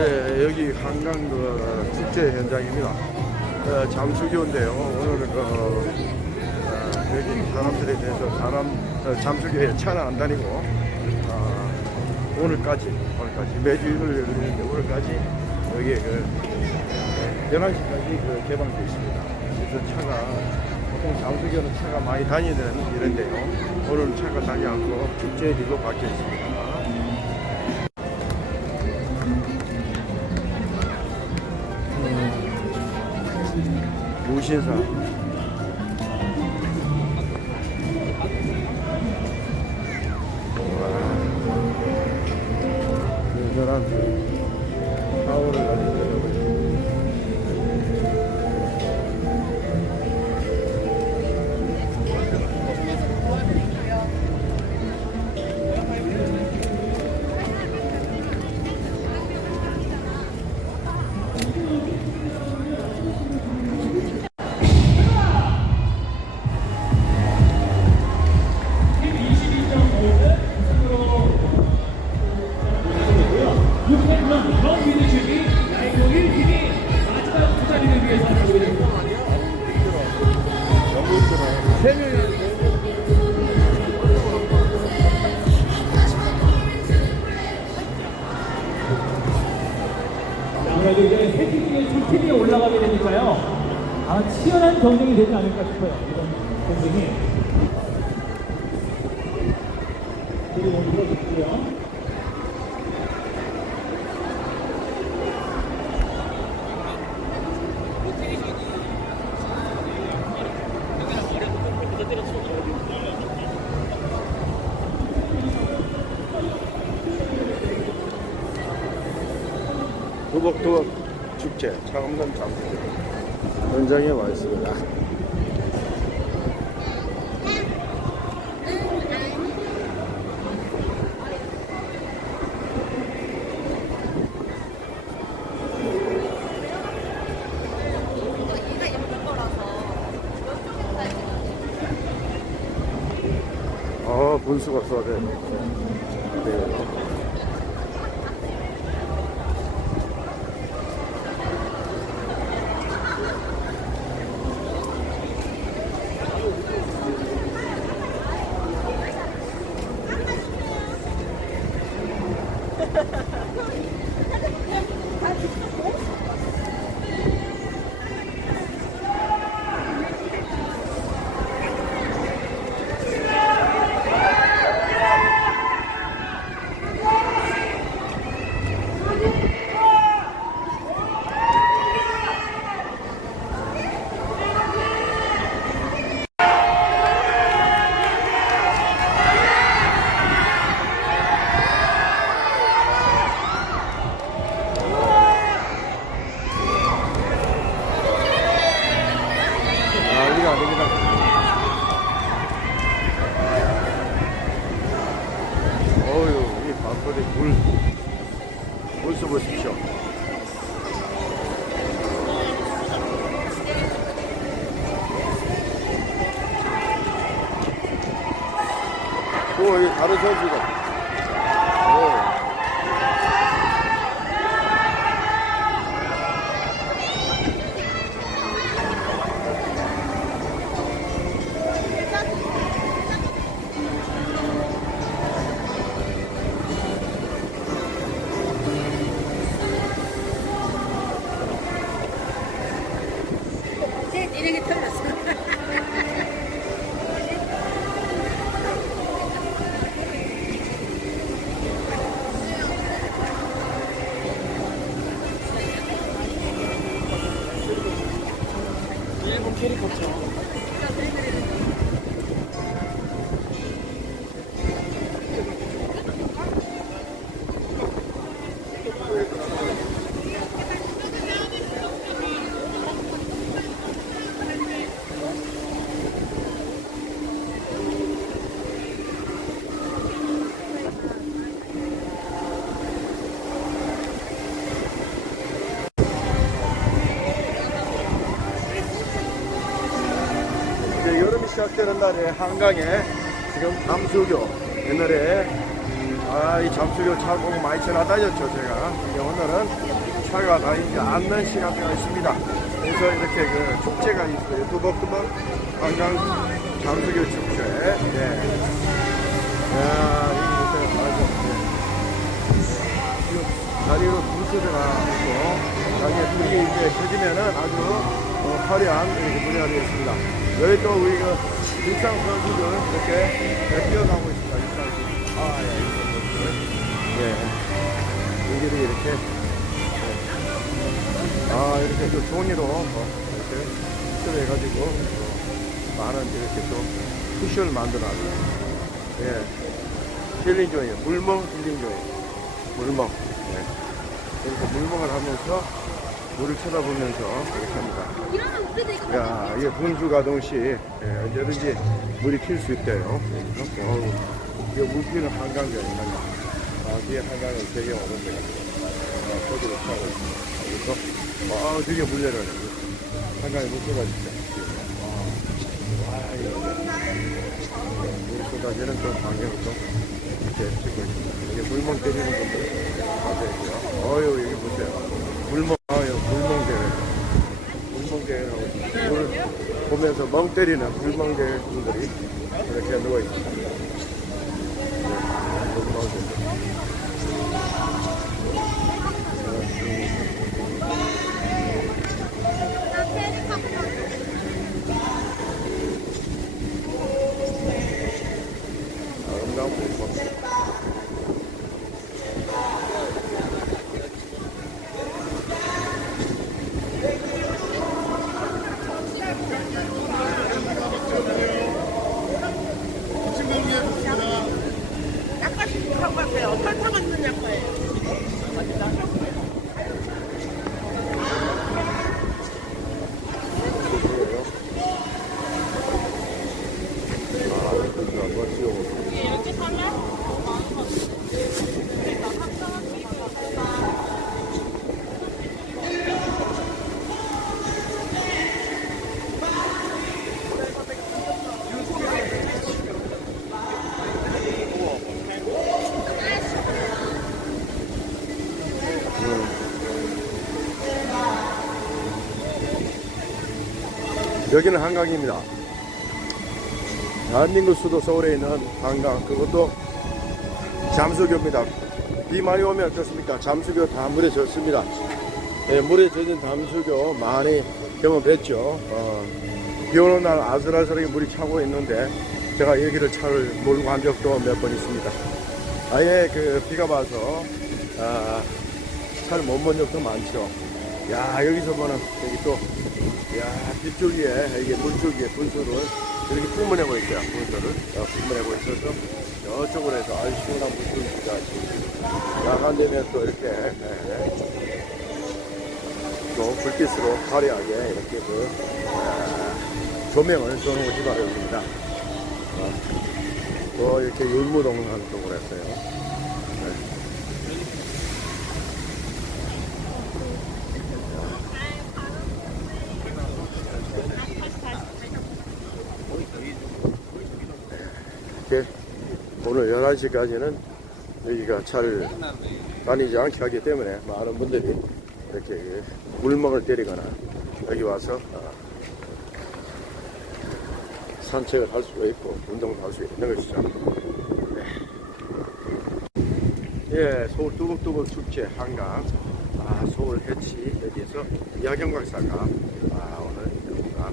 네, 여기 한강 그 축제 현장입니다. 어, 잠수교인데요. 오늘은 그, 어, 여기 사람들에 대해서 사람 어, 잠수교에 차는 안 다니고 어, 오늘까지 오늘까지 매주 일요일 열리는데 오늘까지 여기 그 11시까지 그 개방되어 있습니다. 그래서 차가 보통 잠수교는 차가 많이 다니는 이런데요. 오늘은 차가 다니지 않고 축제 길로 바뀌어 있습니다. 무신 아무래도 이제 세팀 중에 두 팀이 올라가게 되니까요. 아마 치열한 경쟁이 되지 않을까 싶어요. 이번 경쟁이. 그리고 밀어주시고요. 도곡도곡 축제 창암산 잠수교 현장에 와 있습니다. 아 분수가 쏘네. 네. 오, 이 다른 선수가. 시작되는 날에 한강에 지금 밤수교 옛날에 아, 이 잠수교 차 보고 많이 지나 다녔죠, 제가. 근데 오늘은 차가 다니지 않는 시간대가 있습니다. 그래서 이렇게 그 축제가 있어요. 뚜벅뚜벅 관광 잠수교 축제. 예. 야, 이거 보세요. 지금 다리로 분수대가 있고, 나중에 불이 이제 켜지면은 아주 어, 화려한 무대가 되겠습니다. 여기 또 우리 그 일상 선수들 이렇게 네, 뛰어가고 있습니다. 일상 선수. 아, 예, 일상 선수들. 예. 여기를 이렇게. 예. 아, 이렇게 또 종이로 어, 이렇게 수술해가지고 어, 많은 이렇게 또 쿠션을 만들어놨어요. 예. 힐링존이에요. 물멍 힐링존이에요. 물멍. 예. 그래서 물멍을 하면서 물을 쳐다보면서 이렇게 합니다. 야, 이게 분수 가 동 시 예, 언제든지 물이 튈 수 있대요. 그래서 어우, 이거 물기는 한강변입니다. 아, 뒤에 한강은 되게 데가 아, 거기로 차고 있습니다. 그래서 아, 되게 물 내려요. 한강에 물 쏟아지죠. 와, 와, 이거. 물 쏟아지는 또 광경을 또 이렇게 찍고 있습니다. 이게 물멍 때리는 분들 맞아요. 어유 여기 보세요. 물멍, 아유, 물멍 대회. 물멍대라고 물을 보면서 멍 때리는 물멍대 분들이 이렇게 누워 있습니다. 네. 여기는 한강입니다. 대한민국 수도 서울에 있는 한강 그것도 잠수교입니다. 비 많이 오면 어떻습니까? 잠수교 다 물에 젖습니다. 예, 물에 젖은 잠수교 많이 경험했죠. 어, 비 오는 날 아슬아슬하게 물이 차고 있는데 제가 여기를 차를 몰고 간 적도 몇 번 있습니다. 아예 그 비가 와서 아, 차를 못 본 적도 많죠. 야 여기서 보는 여기 또 야, 빗줄기에, 이게 물줄기에 분수를 이렇게 뿜어내고 있어요. 분수를 어, 뿜어내고 있어서 저쪽으로 해서 아주 시원한 물줄기가 지금 야간 되면 또 이렇게 예, 또 불빛으로 화려하게 이렇게 그 아, 조명을 쏘는 곳이 바로 여기입니다. 어, 또 이렇게 율무동산 쪽으로 했어요. 이렇게 오늘 11시까지는 여기가 잘 다니지 않게 하기 때문에 많은 분들이 이렇게 물멍을 때리거나 여기 와서 어, 산책을 할 수가 있고 운동을 할수 있는 것이죠. 네. 예, 서울 뚜벅뚜벅 축제 한강 아, 서울 해치 여기서 야경 박사가 아, 오늘 뭔가